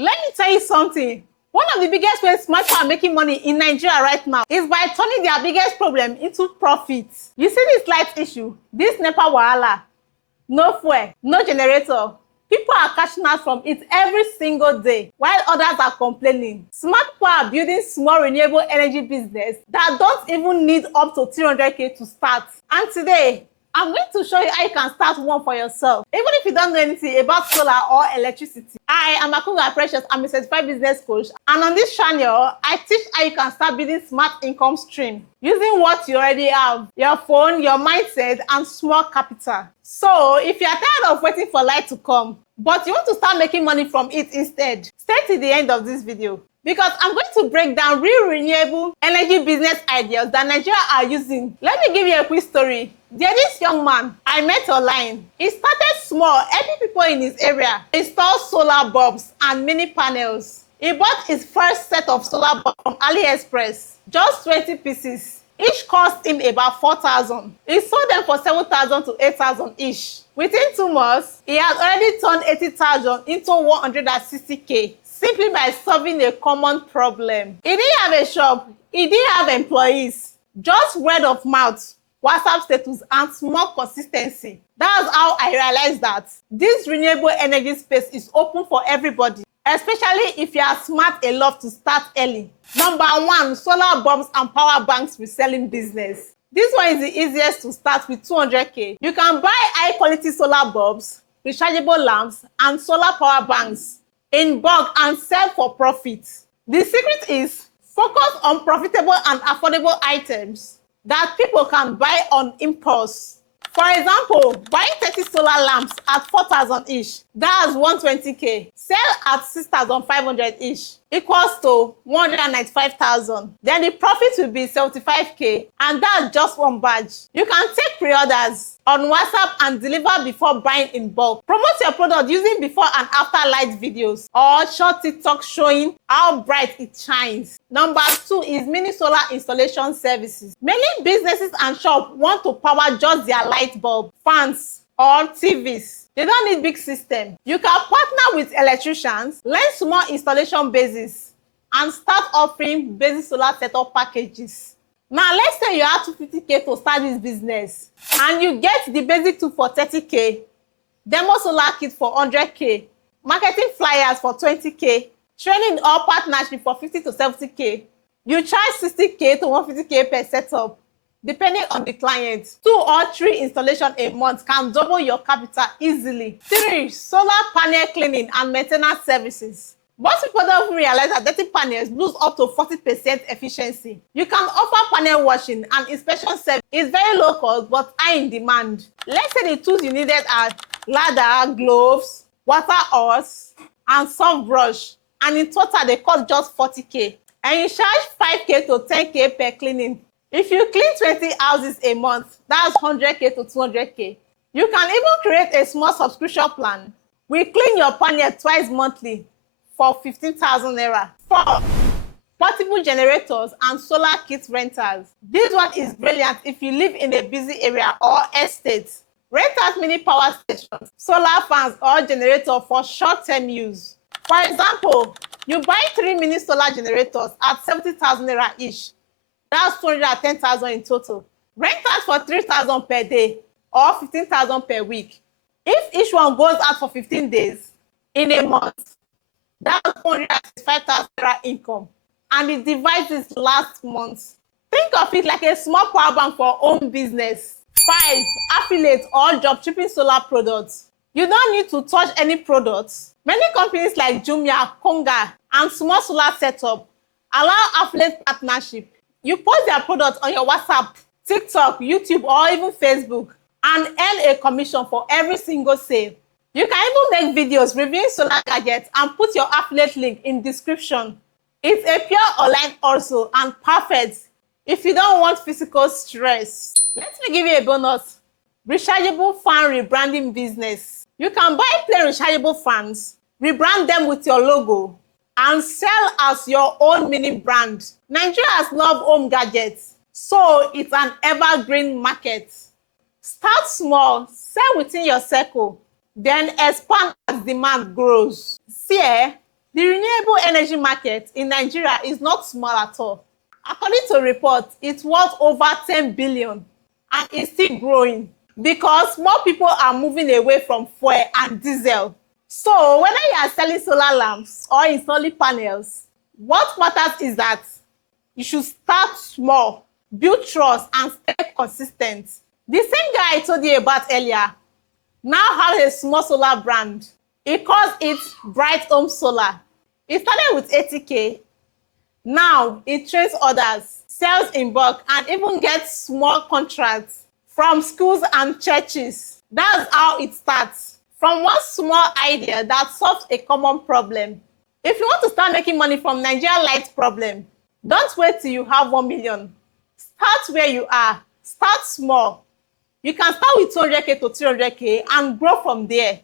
Let me tell you something. One of the biggest ways smart people are making money in Nigeria right now is by turning their biggest problem into profit. You see this light issue, this NEPA wahala, no fuel, no generator. People are cashing out from it every single day, while others are complaining. Smart people are building small renewable energy business that don't even need up to 300K to start. And today, I'm going to show you how you can start one for yourself, even if you don't know anything about solar or electricity. I am Akugha Precious. I'm a certified business coach, and on this channel, I teach how you can start building smart income stream using what you already have: your phone, your mindset, and small capital. So, if you are tired of waiting for light to come, but you want to start making money from it instead, stay till the end of this video, because I'm going to break down real renewable energy business ideas that Nigeria are using. Let me give you a quick story. There's this young man I met online. He started small, helping people in his area install solar bulbs and mini panels. He bought his first set of solar bulbs from AliExpress, just 20 pieces. Each cost him about 4,000. He sold them for 7,000 to 8,000 each. Within 2 months, he had already turned 80,000 into 160K. Simply by solving a common problem. He didn't have a shop, he didn't have employees, just word of mouth, WhatsApp status, and small consistency. That's how I realized that this renewable energy space is open for everybody, especially if you are smart enough to start early. Number 1, solar bulbs and power banks reselling business. This one is the easiest to start with 200K. You can buy high quality solar bulbs, rechargeable lamps, and solar power banks in bulk and sell for profit. The secret is focus on profitable and affordable items that people can buy on impulse. For example, buying 30 solar lamps at 4,000 each, that's 120K. Sell at 6,500 each, equals to 195,000. Then the profit will be 75K, and that's just one badge. You can take pre-orders on WhatsApp and deliver before buying in bulk. Promote your product using before and after light videos or short TikTok showing how bright it shines. Number 2 is mini solar installation services. Many businesses and shops want to power just their light bulb, fans, or TVs. They don't need big system. You can partner with electricians, learn small installation basis, and start offering basic solar setup packages. Now, let's say you have 250K to start this business, and you get the basic tool for 30K, demo solar kit for 100K, marketing flyers for 20K, training or partnership for 50 to 70K. You charge 60K to 150K per setup, depending on the client. 2 or 3 installations a month can double your capital easily. 3, solar panel cleaning and maintenance services. Most people don't even realize that dirty panels lose up to 40% efficiency. You can offer panel washing and inspection service. It's very low cost but high in demand. Let's say the tools you needed are ladder, gloves, water hose, and soft brush. And in total, they cost just 40K. And you charge 5K to 10K per cleaning. If you clean 20 houses a month, that's 100K to 200K. You can even create a small subscription plan. We clean your panel twice monthly for 15,000 naira. 4, portable generators and solar kit rentals. This one is brilliant if you live in a busy area or estate. Rent out mini power stations, solar fans, or generator for short-term use. For example, you buy 3 mini solar generators at 70,000 naira each. That's 210,000 in total. Rent out for 3,000 per day or 15,000 per week. If each one goes out for 15 days in a month, that's 165,000 income, and the devices last month. Think of it like a small power bank for home business. 5, affiliate or dropshipping solar products. You don't need to touch any products. Many companies like Jumia, Konga, and small solar setup allow affiliate partnership. You post their products on your WhatsApp, TikTok, YouTube, or even Facebook, and earn a commission for every single sale. You can even make videos reviewing solar gadgets and put your affiliate link in description. It's a pure online also and perfect if you don't want physical stress. Let me give you a bonus. Rechargeable fan rebranding business. You can buy plain rechargeable fans, rebrand them with your logo, and sell as your own mini brand. Nigerians love home gadgets, so it's an evergreen market. Start small, sell within your circle, then expand as demand grows. See, The renewable energy market in Nigeria is not small at all. According to reports, it's worth over 10 billion and is still growing because more people are moving away from fuel and diesel. So whether you are selling solar lamps or installing panels, what matters is that you should start small, build trust, and stay consistent. The same guy I told you about earlier now has a small solar brand. He calls it Bright Home Solar. It started with 80K. Now it trains others, sells in bulk, and even gets small contracts from schools and churches. That's how it starts, from one small idea that solves a common problem. If you want to start making money from Nigeria light problem, don't wait till you have 1 million. Start where you are. Start small. You can start with 200K to 300K and grow from there.